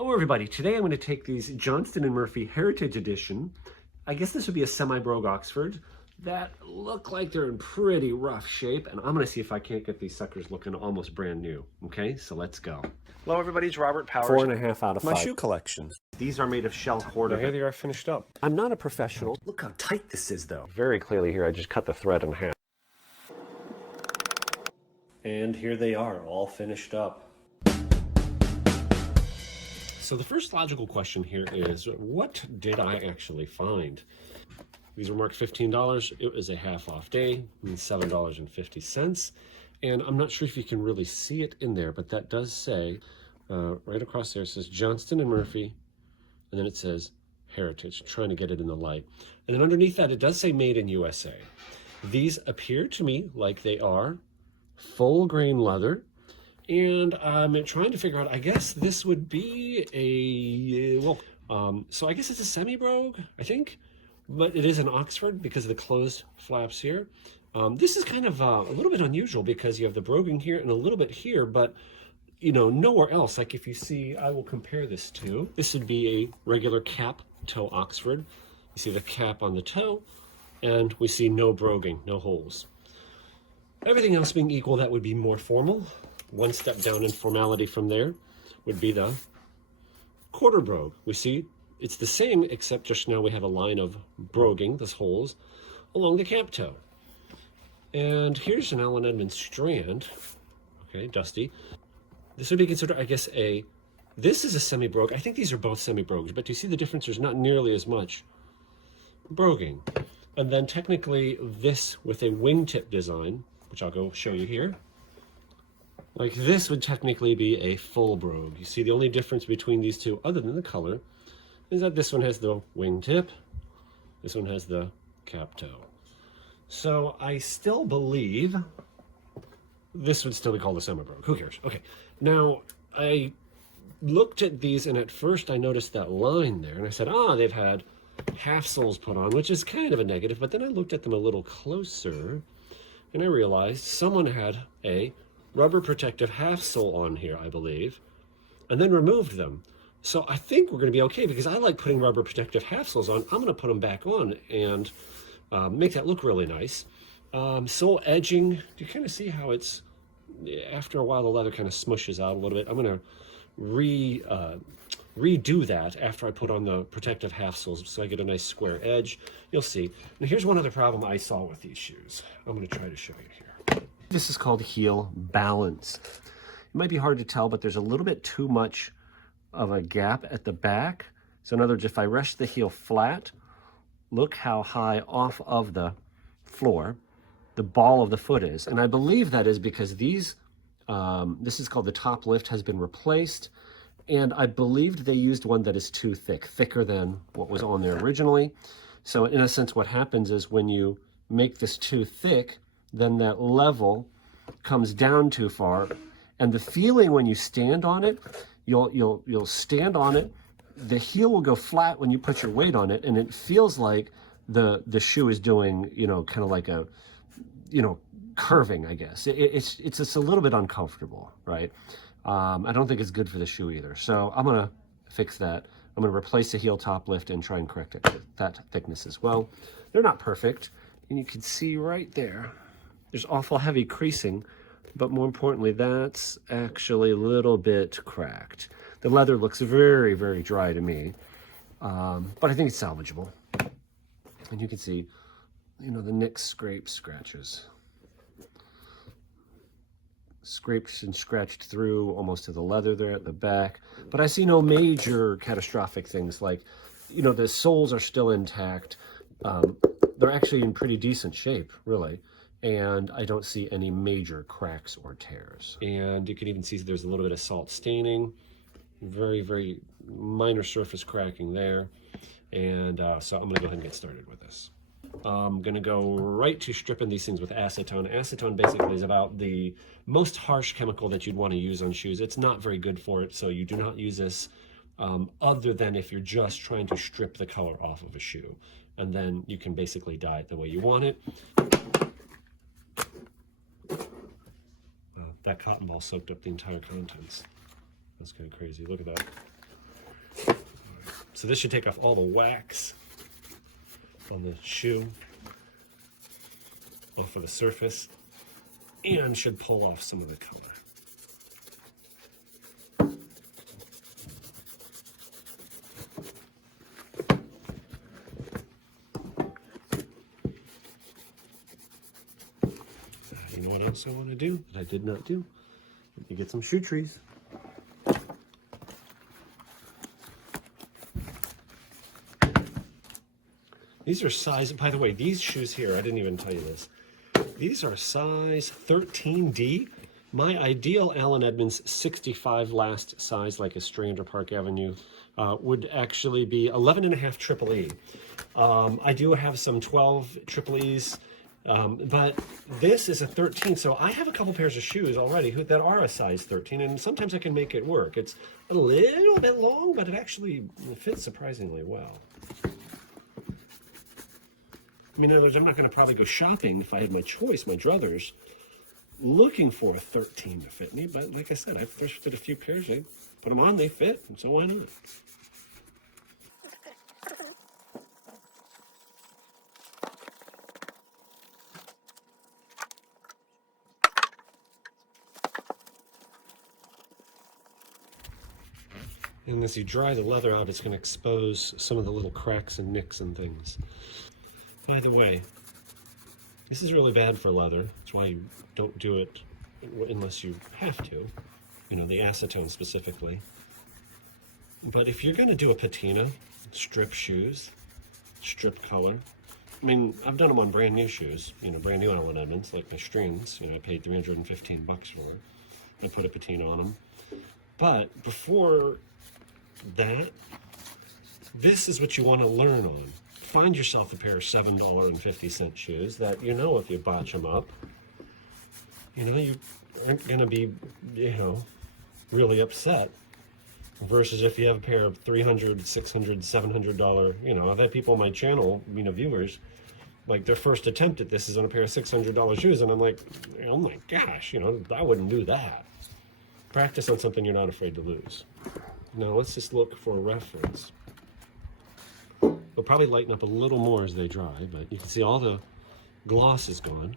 Hello everybody, today I'm going to take these Johnston Murphy Heritage Edition, I guess this would be a Semi-brogue Oxford, that look like they're in pretty rough shape, and I'm going to see if I can't get these suckers looking almost brand new. Okay, so let's go. Hello everybody, it's Robert Powers. 4.5 out of 5. My shoe collection. These are made of shell cord. Here they are finished up. I'm not a professional. Look how tight this is though. Very clearly here, I just cut the thread in half. And here they are, all finished up. So the first logical question here is, what did I actually find? These were marked $15. It was a half off day, means $7.50. And I'm not sure if you can really see it in there, but that does say, right across there, it says Johnston Murphy, and then it says Heritage, trying to get it in the light. And then underneath that, it does say Made in USA. These appear to me like they are full grain leather. And I'm trying to figure out, I guess this would be a, so I guess it's a semi-brogue, I think, but it is an Oxford because of the closed flaps here. This is kind of a little bit unusual because you have the broguing here and a little bit here, but you know, nowhere else. Like if you see, I will compare this to, this would be a regular cap toe Oxford. You see the cap on the toe, and we see no broguing, no holes. Everything else being equal, that would be more formal. One step down in formality from there would be the quarter brogue. We see it's the same, except just now we have a line of broguing, those holes, along the cap toe. And here's an Allen Edmonds strand, okay, dusty. This would be considered, I guess, this is a semi-brogue. I think these are both semi-brogues, but do you see the difference? There's not nearly as much broguing. And then technically this with a wingtip design, which I'll go show you here. Like this would technically be a full brogue. You see the only difference between these two, other than the color, is that this one has the wingtip, this one has the cap toe. So I still believe this would still be called a semi-brogue. Who cares? Okay, now I looked at these and at first I noticed that line there and I said, they've had half soles put on, which is kind of a negative, but then I looked at them a little closer and I realized someone had a rubber protective half sole on here, I believe, and then removed them. So I think we're going to be okay because I like putting rubber protective half soles on. I'm going to put them back on and make that look really nice. Sole edging, do you kind of see how it's, after a while the leather kind of smushes out a little bit. I'm going to redo that after I put on the protective half soles so I get a nice square edge. You'll see. Now here's one other problem I saw with these shoes. I'm going to try to show you here. This is called heel balance. It might be hard to tell, but there's a little bit too much of a gap at the back. So in other words, if I rest the heel flat, look how high off of the floor the ball of the foot is. And I believe that is because these, this is called the top lift, has been replaced. And I believed they used one that is too thick, thicker than what was on there originally. So in a sense, what happens is when you make this too thick, then that level comes down too far. And the feeling when you stand on it, you'll stand on it, the heel will go flat when you put your weight on it, and it feels like the shoe is doing, you know, kind of like a, you know, curving, I guess. It's just a little bit uncomfortable, right? I don't think it's good for the shoe either. So I'm gonna fix that. I'm gonna replace the heel top lift and try and correct it with that thickness as well. They're not perfect, and you can see right there, there's awful heavy creasing, but more importantly, that's actually a little bit cracked. The leather looks very, very dry to me, but I think it's salvageable. And you can see, you know, the nicks, scrapes, scratches. Scraped and scratched through almost to the leather there at the back. But I see no major catastrophic things like, you know, the soles are still intact. They're actually in pretty decent shape, really. And I don't see any major cracks or tears. And you can even see there's a little bit of salt staining, very, very minor surface cracking there. And so I'm gonna go ahead and get started with this. I'm gonna go right to stripping these things with acetone. Acetone basically is about the most harsh chemical that you'd wanna use on shoes. It's not very good for it, so you do not use this other than if you're just trying to strip the color off of a shoe. And then you can basically dye it the way you want it. That cotton ball soaked up the entire contents. That's kind of crazy. Look at that. So this should take off all the wax on the shoe, off of the surface, and should pull off some of the color. You know what else I want to do that I did not do? Let me get some shoe trees. These are size, by the way, these shoes here, I didn't even tell you this. These are size 13D. My ideal Allen Edmonds 65 last size, like a Strand or Park Avenue, would actually be 11.5 triple E. I do have some 12 triple E's, but this is a 13. So I have a couple pairs of shoes already that are a size 13, and sometimes I can make it work. It's a little bit long, but it actually fits surprisingly well. I mean, in other words, I'm not going to probably go shopping if I had my choice, my druthers, looking for a 13 to fit me. But like I said, I've thrifted a few pairs. I put them on, they fit, and so why not? And as you dry the leather out, it's going to expose some of the little cracks and nicks and things. By the way, this is really bad for leather. That's why you don't do it unless you have to, you know, the acetone specifically. But if you're going to do a patina, strip shoes, strip color, I mean, I've done them on brand new shoes, you know, brand new Allen Edmonds, like my strings, you know, I paid $315 for it. I put a patina on them. But before that, this is what you want to learn on. Find yourself a pair of $7.50 shoes that, you know, if you botch them up, you know, you aren't going to be, you know, really upset. Versus if you have a pair of $300, $600, $700, you know, I've had people on my channel, you know, viewers, like their first attempt at this is on a pair of $600 shoes, and I'm like, oh my gosh, you know, I wouldn't do that. Practice on something you're not afraid to lose. Now let's just look for a reference. They'll probably lighten up a little more as they dry, but you can see all the gloss is gone.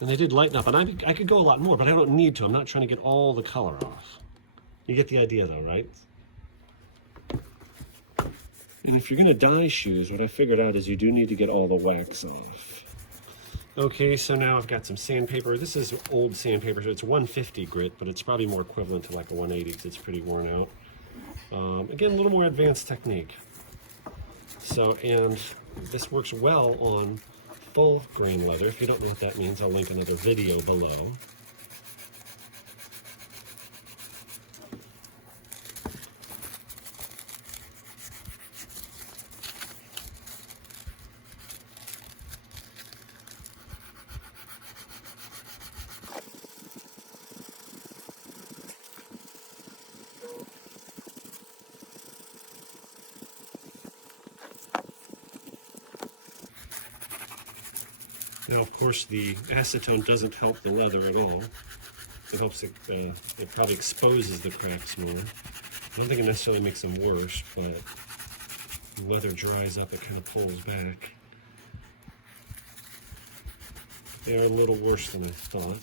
And they did lighten up, and I could go a lot more, but I don't need to. I'm not trying to get all the color off. You get the idea though, right? And if you're gonna dye shoes, what I figured out is you do need to get all the wax off. Okay, so now I've got some sandpaper. This is old sandpaper, so it's 150 grit, but it's probably more equivalent to like a 180 because it's pretty worn out. Again, a little more advanced technique. So, and this works well on full grain leather. If you don't know what that means, I'll link another video below. Now, of course, the acetone doesn't help the leather at all. It helps it probably exposes the cracks more. I don't think it necessarily makes them worse, but when leather dries up, it kind of pulls back. They are a little worse than I thought.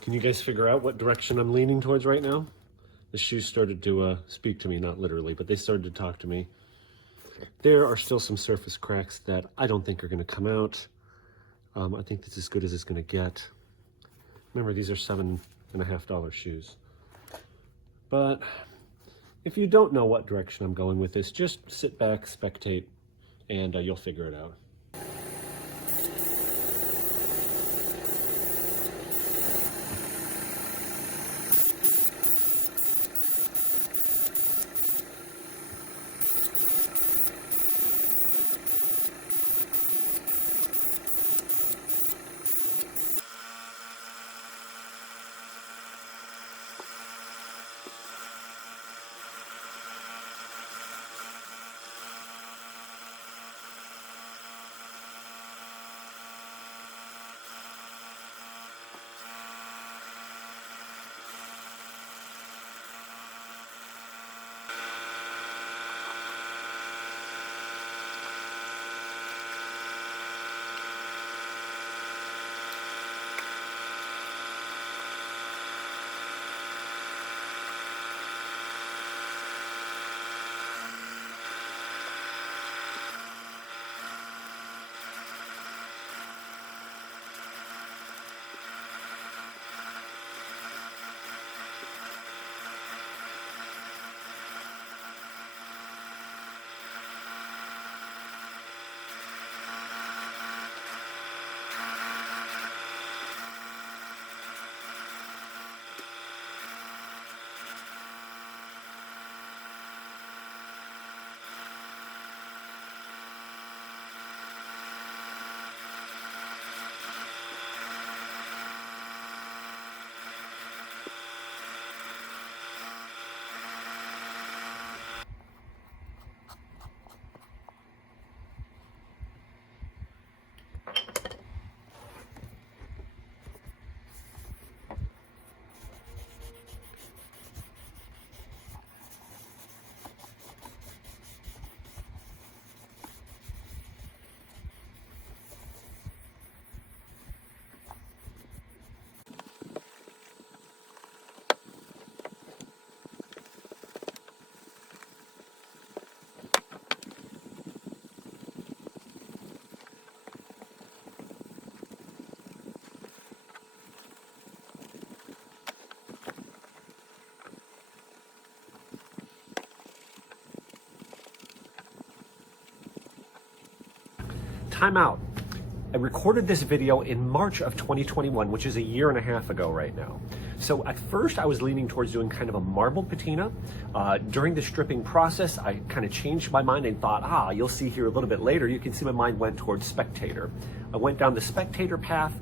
Can you guys figure out what direction I'm leaning towards right now? The shoes started to speak to me, not literally, but they started to talk to me. There are still some surface cracks that I don't think are going to come out. I think that's as good as it's going to get. Remember, these are $7.50 shoes. But if you don't know what direction I'm going with this, just sit back, spectate, and you'll figure it out. time out. I recorded this video in March of 2021, which is a year and a half ago right now. So at first I was leaning towards doing kind of a marbled patina. During the stripping process, I kind of changed my mind and thought, you'll see here a little bit later, you can see my mind went towards Spectator. I went down the Spectator path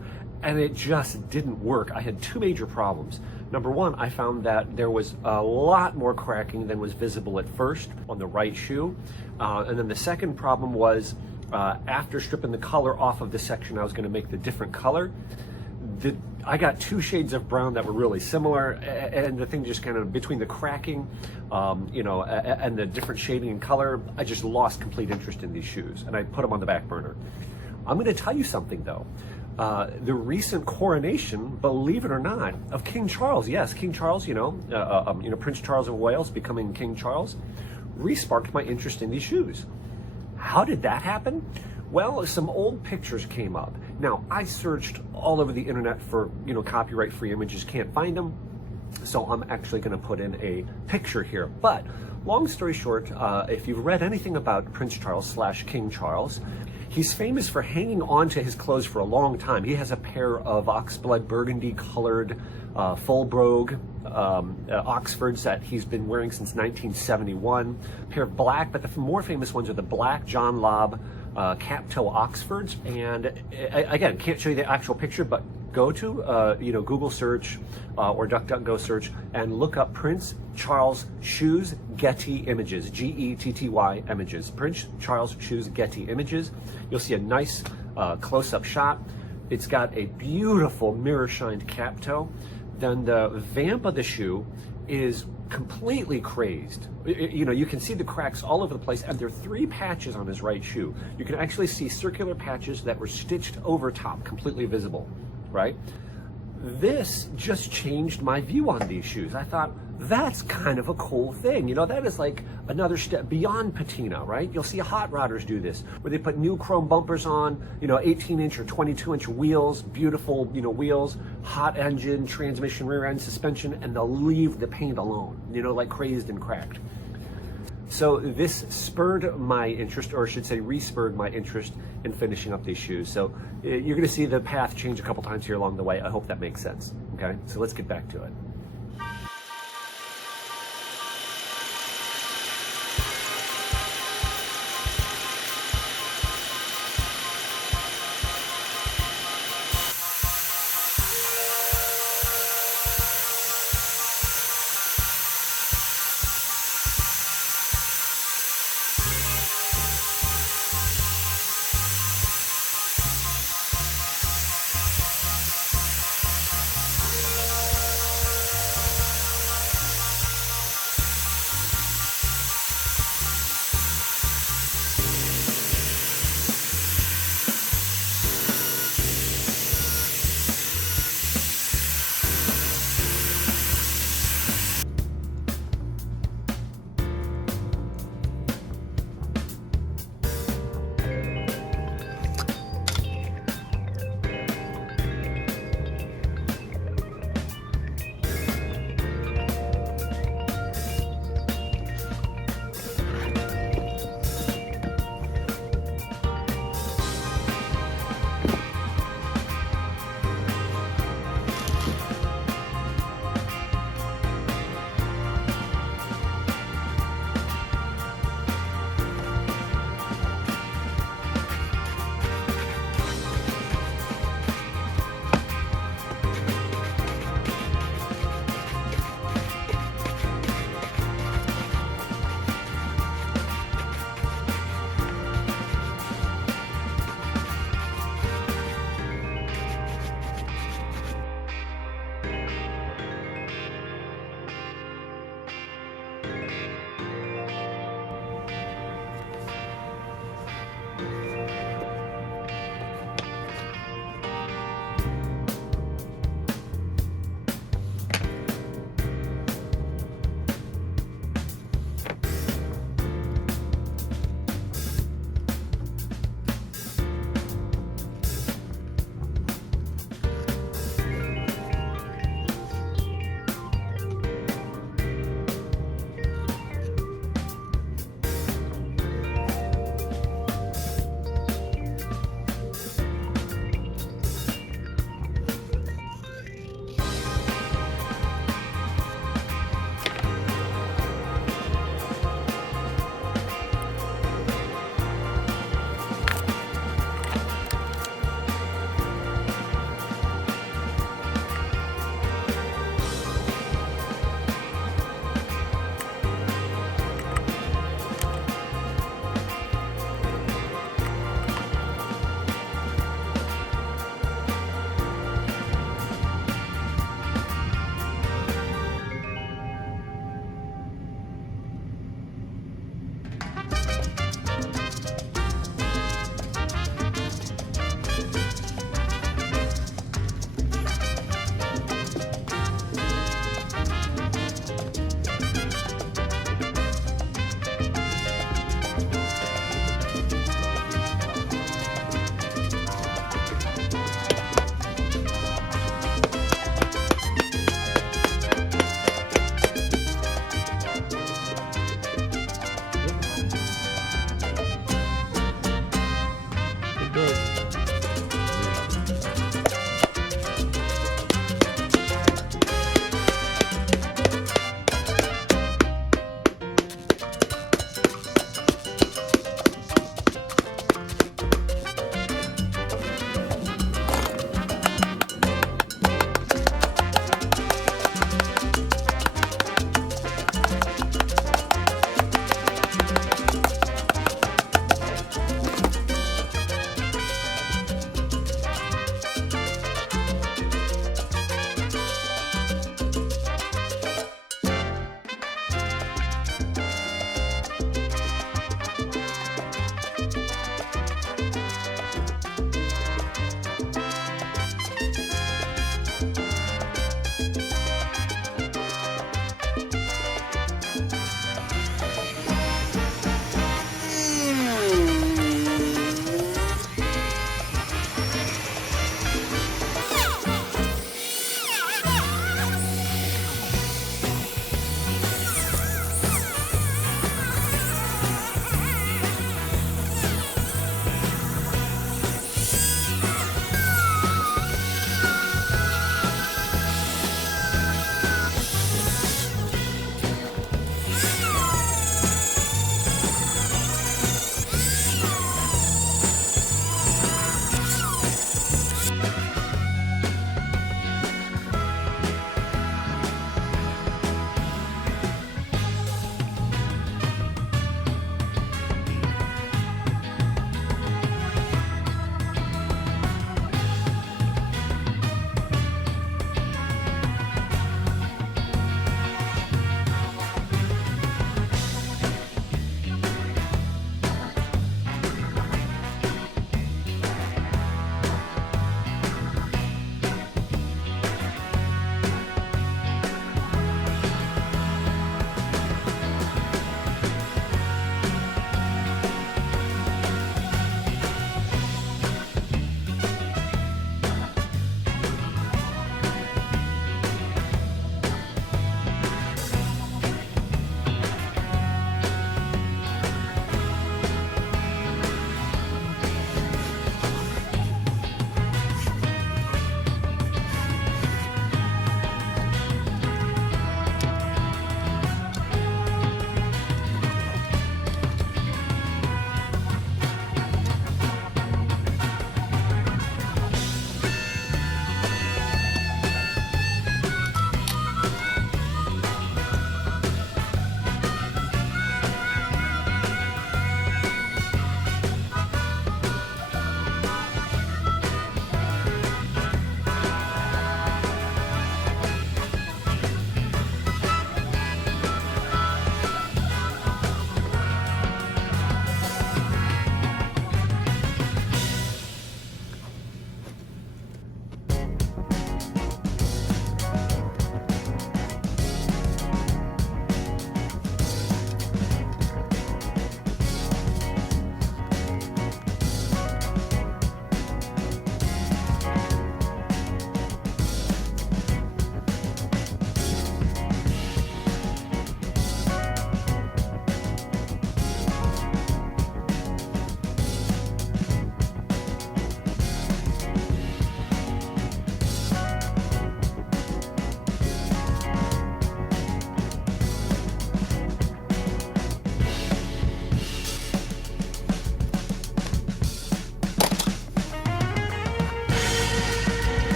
and it just didn't work. I had two major problems. Number one, I found that there was a lot more cracking than was visible at first on the right shoe. And then the second problem was, after stripping the color off of the section I was going to make the different color, I got two shades of brown that were really similar, and the thing just kind of, between the cracking, and the different shading and color, I just lost complete interest in these shoes, and I put them on the back burner. I'm going to tell you something though. The recent coronation, believe it or not, of King Charles, yes, King Charles, Prince Charles of Wales becoming King Charles, re-sparked my interest in these shoes. How did that happen? Well, some old pictures came up. Now, I searched all over the internet for, copyright-free images, can't find them, so I'm actually going to put in a picture here. But, long story short, if you've read anything about Prince Charles / King Charles, he's famous for hanging on to his clothes for a long time. He has a pair of oxblood burgundy-colored full-brogue Oxfords that he's been wearing since 1971. A pair of black, but the more famous ones are the black John Lobb cap-toe Oxfords. And again, can't show you the actual picture, but go to Google search or DuckDuckGo search and look up Prince Charles Shoes Getty Images, Getty images. Prince Charles Shoes Getty Images. You'll see a nice close-up shot. It's got a beautiful mirror-shined cap toe. Then the vamp of the shoe is completely crazed. You can see the cracks all over the place, and there are 3 patches on his right shoe. You can actually see circular patches that were stitched over top, completely visible, right? This just changed my view on these shoes. I thought, that's kind of a cool thing. That is like another step beyond patina, right? You'll see hot rodders do this, where they put new chrome bumpers on, 18-inch or 22-inch wheels, beautiful, wheels, hot engine, transmission, rear end, suspension, and they'll leave the paint alone, like crazed and cracked. So this spurred my interest, or I should say re-spurred my interest in finishing up these shoes. So you're going to see the path change a couple times here along the way. I hope that makes sense. Okay, so let's get back to it.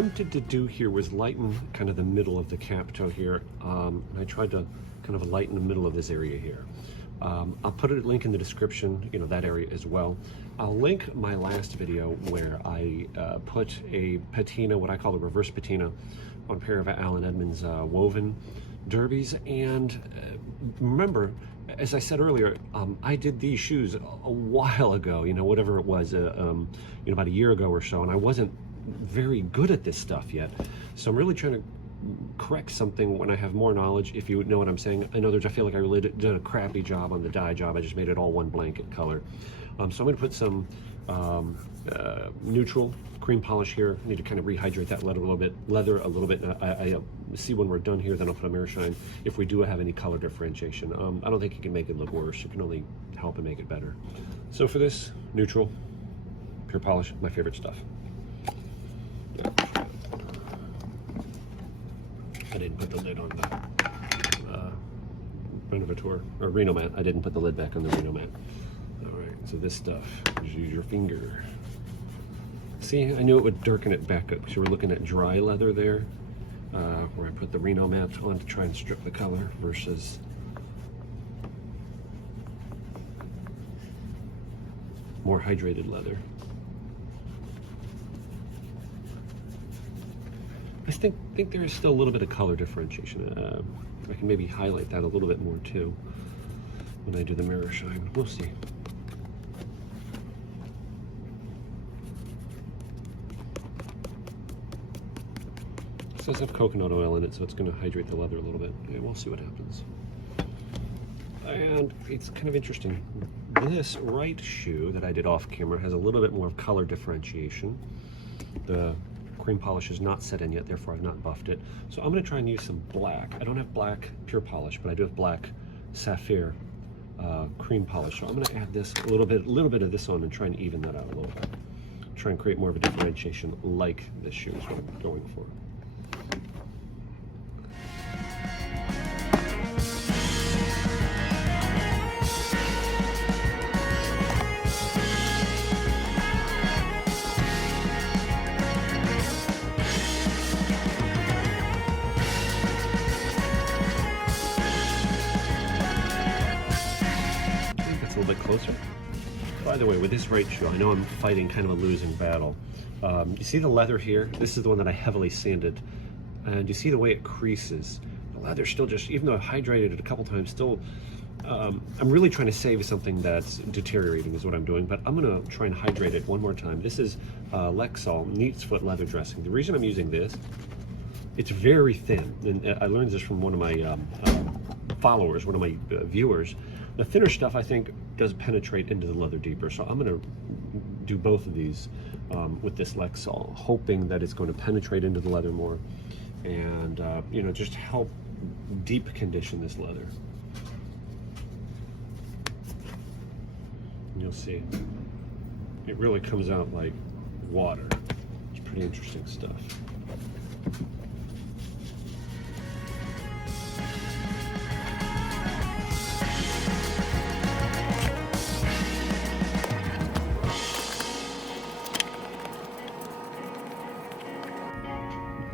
attempted to do here was lighten kind of the middle of the cap toe here. And I tried to kind of lighten the middle of this area here. I'll put a link in the description, you know, that area as well. I'll link my last video where I put a patina, what I call a reverse patina, on a pair of Allen Edmonds woven derbies. And remember, as I said earlier, I did these shoes a while ago, you know, whatever it was, you know, about a year ago or so, and I wasn't very good at this stuff yet. So I'm really trying to correct something when I have more knowledge, if you know what I'm saying. I know I feel like I really did a crappy job on the dye job. I just made it all one blanket color. So I'm going to put some neutral cream polish here. I need to kind of rehydrate that leather a little bit. I see when we're done here, then I'll put a mirror shine if we do have any color differentiation. I don't think you can make it look worse. You can only help and make it better. So for this, neutral, pure polish, my favorite stuff. I didn't put the lid on the Renovator, or Renomat. I didn't put the lid back on the Renomat. All right, so this stuff, just use your finger. See, I knew it would darken it back up, because we're looking at dry leather there, where I put the Renomat on to try and strip the color, versus more hydrated leather. I think there is still a little bit of color differentiation. I can maybe highlight that a little bit more too when I do the mirror shine. We'll see. It does have coconut oil in it, so it's going to hydrate the leather a little bit. Yeah, we'll see what happens. And it's kind of interesting. This right shoe that I did off camera has a little bit more of color differentiation. The cream polish is not set in yet, therefore I've not buffed it. So I'm going to try and use some black. I don't have black pure polish, but I do have black Saphir cream polish. So I'm going to add this a little bit of this on and try and even that out a little bit. Try and create more of a differentiation like this shoe is what I'm going for. Closer. By the way, with this right shoe, I know I'm fighting kind of a losing battle. You see the leather here? This is the one that I heavily sanded, and you see the way it creases. The leather still just, even though I've hydrated it a couple times, still, I'm really trying to save something that's deteriorating is what I'm doing, but I'm gonna try and hydrate it one more time. This is Lexol Neat's Foot Leather Dressing. The reason I'm using this, it's very thin, and I learned this from one of my followers, one of my viewers. The thinner stuff, I think, does penetrate into the leather deeper. So I'm going to do both of these with this Lexol, hoping that it's going to penetrate into the leather more and, you know, just help deep condition this leather. And you'll see, it really comes out like water. It's pretty interesting stuff.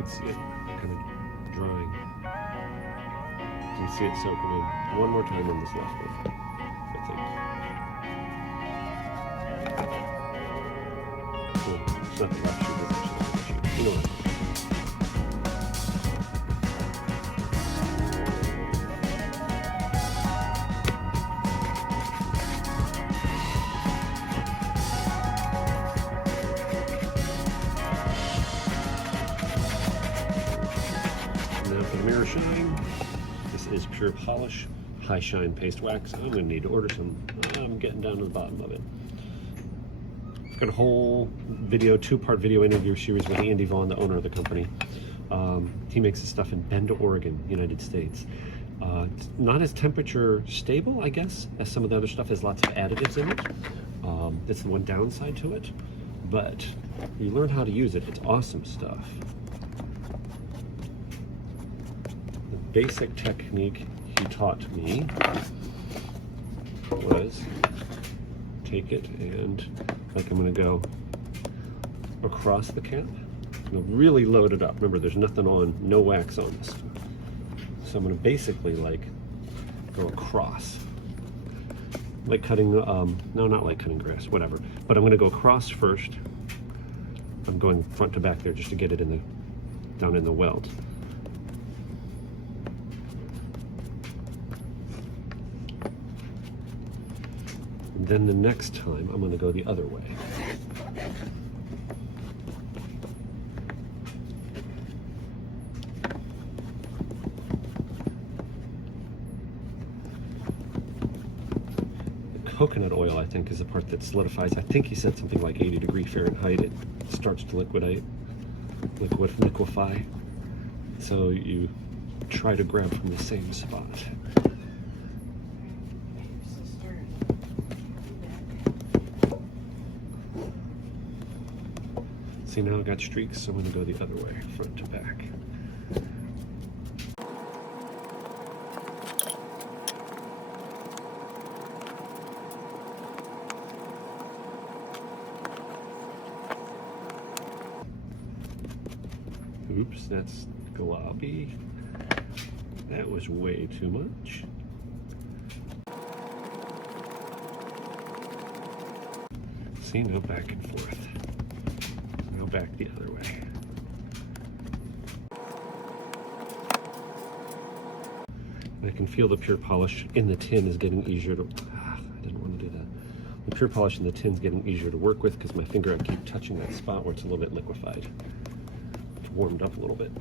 See it kind of drying. You can see it soaking in. One more time on this left one, I think. Oh, it's not the left shoe, it's actually the right shoe. You know what? Mirror shine. This is pure polish, high shine paste wax. I'm going to need to order some. I'm getting down to the bottom of it. I've got a whole video, two-part video interview series with Andy Vaughn, the owner of the company. He makes this stuff in Bend, Oregon, United States. It's not as temperature stable, I guess, as some of the other stuff. Has lots of additives in it. That's the one downside to it. But you learn how to use it. It's awesome stuff. Basic technique he taught me was take it and, like, I'm going to go across the cap really load it up. Remember, there's nothing on, no wax on this. So I'm going to basically like go across. Like cutting, no, not like cutting grass, whatever. But I'm going to go across first. I'm going front to back there just to get it in the, down in the weld. And then the next time, I'm going to go the other way. Coconut oil, I think, is the part that solidifies. I think he said something like 80°F. It starts to liquefy. So you try to grab from the same spot. See, now I've got streaks, so I'm going to go the other way, front to back. Oops, that's globby. That was way too much. See, now back and forth. Now back the other way. I can feel the pure polish in the tin is getting easier to... I didn't want to do that. The pure polish in the tin is getting easier to work with because my finger, I keep touching that spot where it's a little bit liquefied. Warmed up a little bit.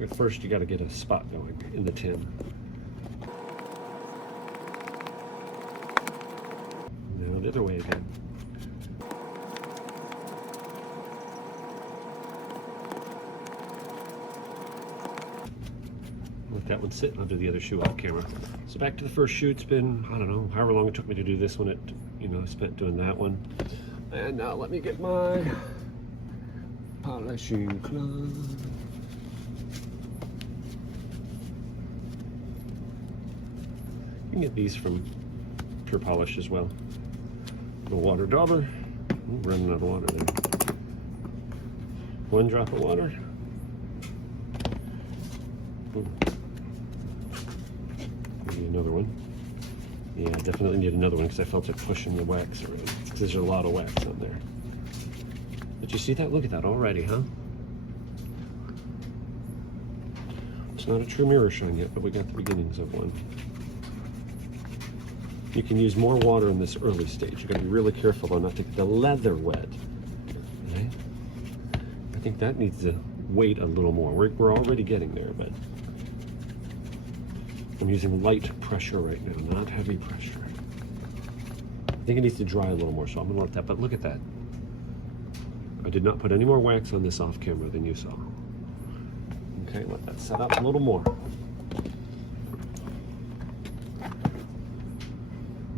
But first you got to get a spot going in the tin. Now the other way again. Let that one sit and I'll do the other shoe off camera. So back to the first shoe. It's been, I don't know, however long it took me to do this one. It, you know, I spent doing that one. And now let me get my polishing cloth. You can get these from Pure Polish as well. The water dauber. Ooh, running out of water there. 1 drop of water. Ooh. Maybe another one. Yeah, definitely need another one because I felt it pushing the wax around. Because there's a lot of wax on there. Did you see that? Look at that already, huh? It's not a true mirror shine yet, but we got the beginnings of one. You can use more water in this early stage. You got to be really careful though not to get the leather wet. Okay? I think that needs to wait a little more. We're already getting there, but I'm using light pressure right now, not heavy pressure. I think it needs to dry a little more, so I'm gonna let that, but look at that. I did not put any more wax on this off camera than you saw. Okay, let that set up a little more.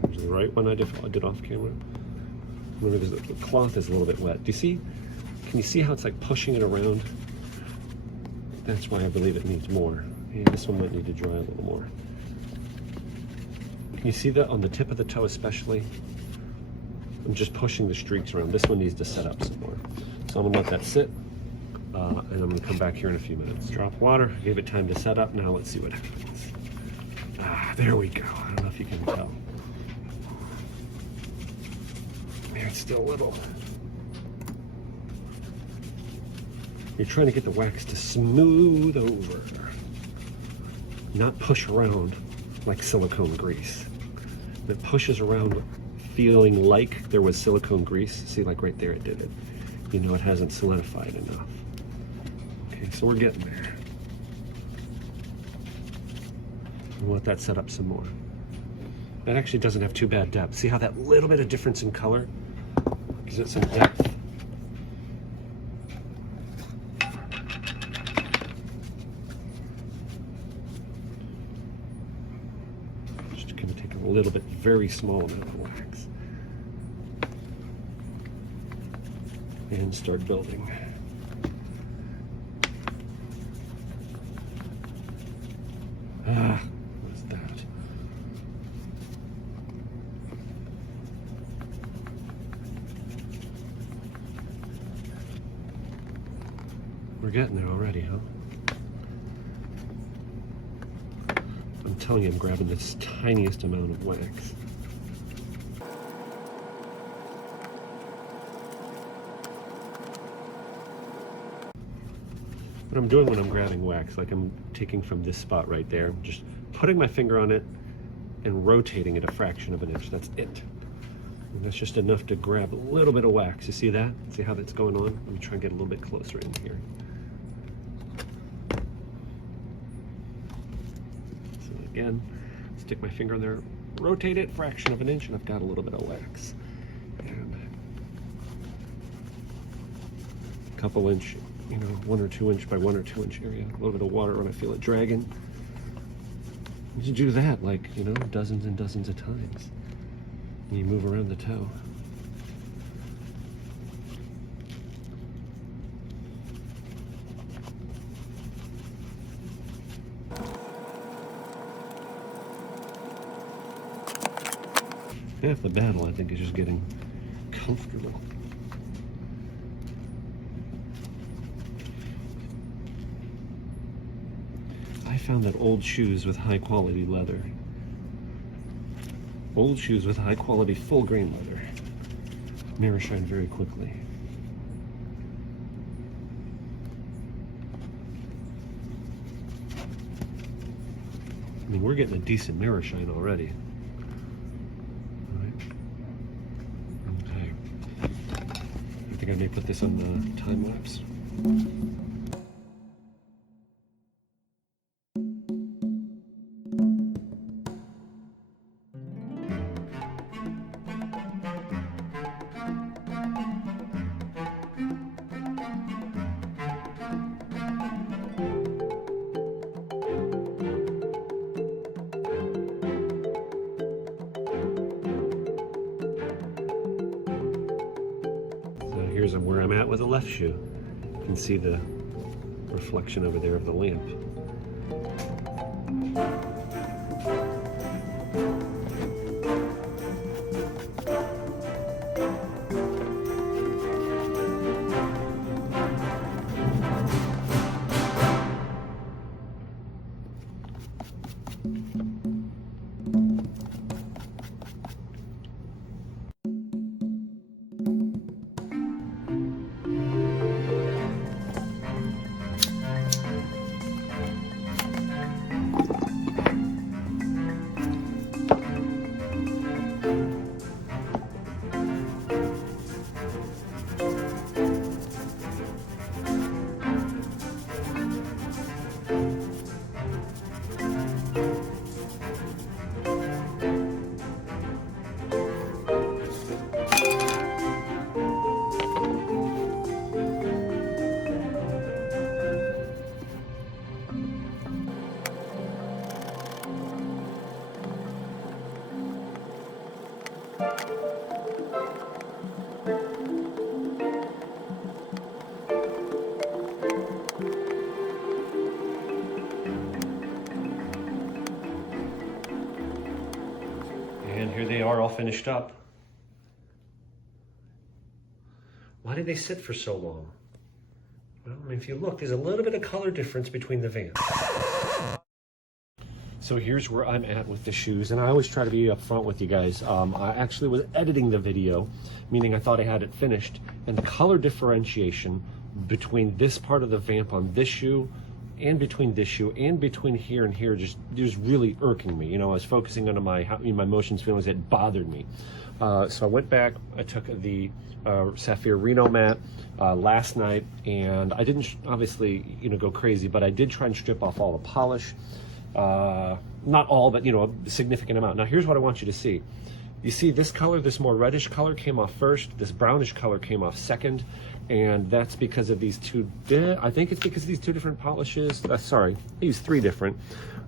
There's the right one I did off camera. Because the cloth is a little bit wet. Do you see? Can you see how it's like pushing it around? That's why I believe it needs more. Yeah, this one might need to dry a little more. Can you see that on the tip of the toe especially? I'm just pushing the streaks around. This one needs to set up some more. So I'm gonna let that sit, and I'm gonna come back here in a few minutes. Drop water, gave it time to set up. Now let's see what happens. Ah, there we go. I don't know if you can tell. Man, it's still little. You're trying to get the wax to smooth over, not push around like silicone grease. It pushes around feeling like there was silicone grease. See, like right there it did it. You know, it hasn't solidified enough. Okay, so we're getting there. We'll let that set up some more. That actually doesn't have too bad depth. See how that little bit of difference in color gives it some depth. Just gonna take a little bit, very small amount of wax. And start building. Ah, what's that? We're getting there already, huh? I'm telling you, I'm grabbing this tiniest amount of wax. What I'm doing when I'm grabbing wax, like I'm taking from this spot right there, just putting my finger on it and rotating it a fraction of an inch. That's it. And that's just enough to grab a little bit of wax. You see that? See how that's going on? Let me try and get a little bit closer in here. So again, stick my finger on there, rotate it, fraction of an inch, and I've got a little bit of wax. And a couple inch, you know, 1 or 2 inch by 1 or 2 inch area. A little bit of water when I feel it dragging. You do that like, you know, dozens and dozens of times. And you move around the toe. Half the battle, I think, is just getting comfortable. I found that old shoes with high quality leather, old shoes with high quality full grain leather, mirror shine very quickly. I mean, we're getting a decent mirror shine already. Okay. I think I may put this on the time lapse. Here's where I'm at with the left shoe. You can see the reflection over there of the lamp. And here they are all finished up. Why did they sit for so long? Well, I mean, if you look, there's a little bit of color difference between the vamps. So here's where I'm at with the shoes, and I always try to be upfront with you guys. I actually was editing the video, meaning I thought I had it finished, and the color differentiation between this part of the vamp on this shoe and between this shoe and between here and here just really irking me. You know, I was focusing on my motions, feelings that bothered me. So I went back, I took the Saphir Reno matte last night, and I didn't obviously, you know, go crazy, but I did try and strip off all the polish. Not all, but, you know, a significant amount. Now here's what I want you to see. You see this color, this more reddish color came off first, this brownish color came off second, and that's because of these two, I think it's because of these two different polishes. Sorry, I used three different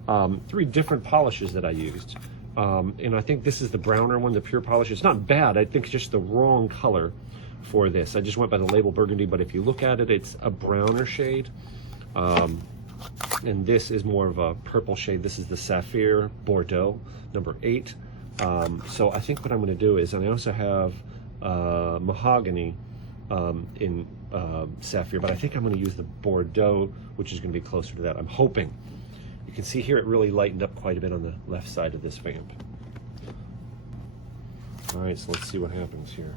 polishes that I used. And I think this is the browner one, the pure polish. It's not bad, I think it's just the wrong color for this. I just went by the label burgundy, but if you look at it, it's a browner shade. And this is more of a purple shade. This is the Saphir Bordeaux, number 8. So I think what I'm going to do is, and I also have mahogany in Saphir, but I think I'm going to use the Bordeaux, which is going to be closer to that. I'm hoping. You can see here it really lightened up quite a bit on the left side of this vamp. All right, so let's see what happens here.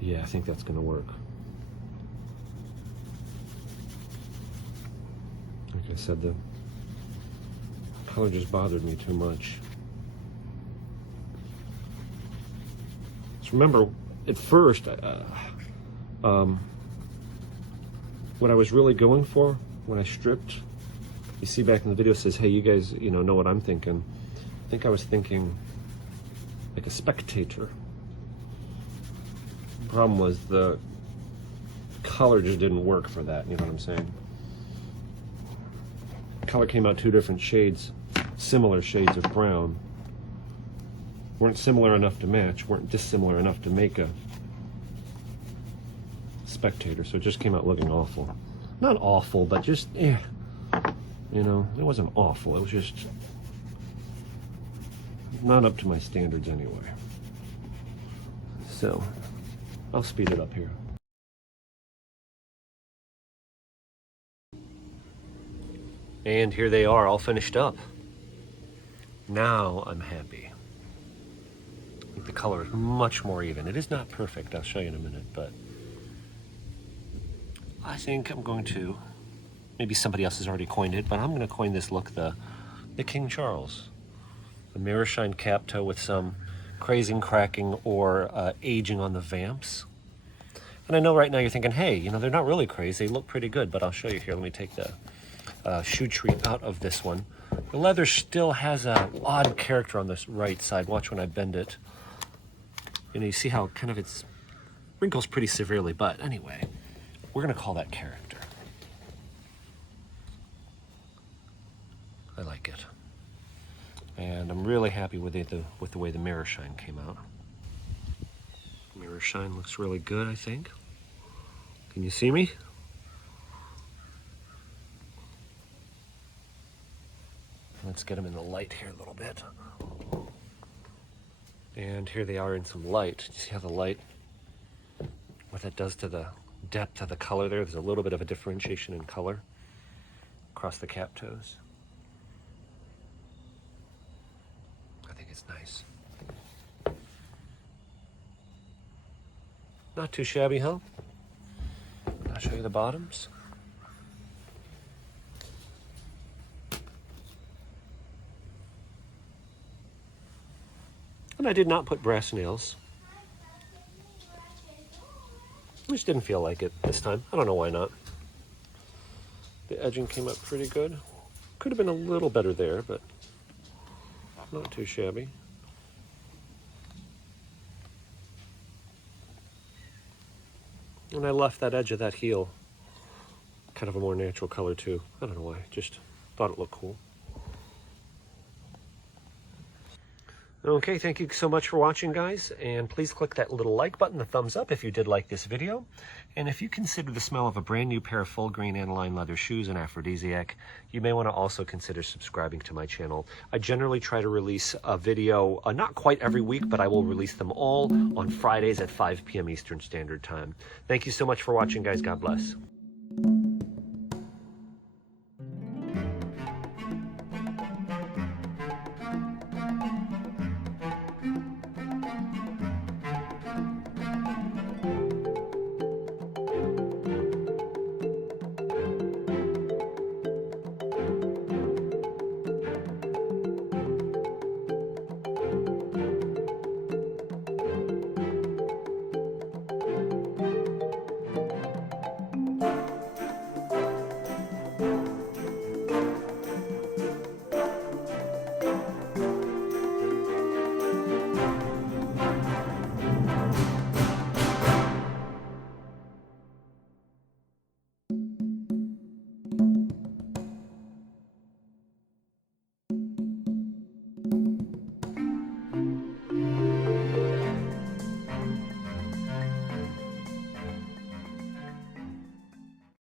Yeah, I think that's going to work. Like I said, the color just bothered me too much. So remember, at first, what I was really going for when I stripped, you see back in the video, it says, hey, you guys, know what I'm thinking. I think I was thinking like a Spectator. The problem was the color just didn't work for that, you know what I'm saying? Color came out two different shades, similar shades of brown. Weren't similar enough to match, weren't dissimilar enough to make a Spectator, so it just came out looking awful. Not awful, but just, it wasn't awful, it was just not up to my standards anyway. So, I'll speed it up here. And here they are, all finished up. Now I'm happy. I think the color is much more even. It is not perfect, I'll show you in a minute, but I think I'm going to, maybe somebody else has already coined it, but I'm going to coin this look the King Charles. The mirror shine cap toe with some crazing, cracking, or aging on the vamps. And I know right now you're thinking, hey, they're not really crazy, they look pretty good, but I'll show you here. Let me take the shoe tree out of this one. The leather still has a odd character on this right side. Watch when I bend it. You see how kind of it's wrinkles pretty severely, but anyway, we're gonna call that character. I like it. And I'm really happy with the way the mirror shine came out. Mirror shine looks really good, I think. Can you see me? Let's get them in the light here a little bit. And here they are in some light. You see how the light, what that does to the depth of the color there? There's a little bit of a differentiation in color across the cap toes. I think it's nice. Not too shabby, huh? I'll show you the bottoms. And I did not put brass nails. I just didn't feel like it this time. I don't know why not. The edging came up pretty good. Could have been a little better there, but not too shabby. And I left that edge of that heel kind of a more natural color too. I don't know why, just thought it looked cool. Okay, thank you so much for watching, guys, and please click that little like button, the thumbs up, if you did like this video. And if you consider the smell of a brand new pair of full grain aniline leather shoes an aphrodisiac, you may want to also consider subscribing to my channel. I generally try to release a video, not quite every week, but I will release them all on Fridays at 5 p.m. Eastern Standard Time. Thank you so much for watching, guys. God bless.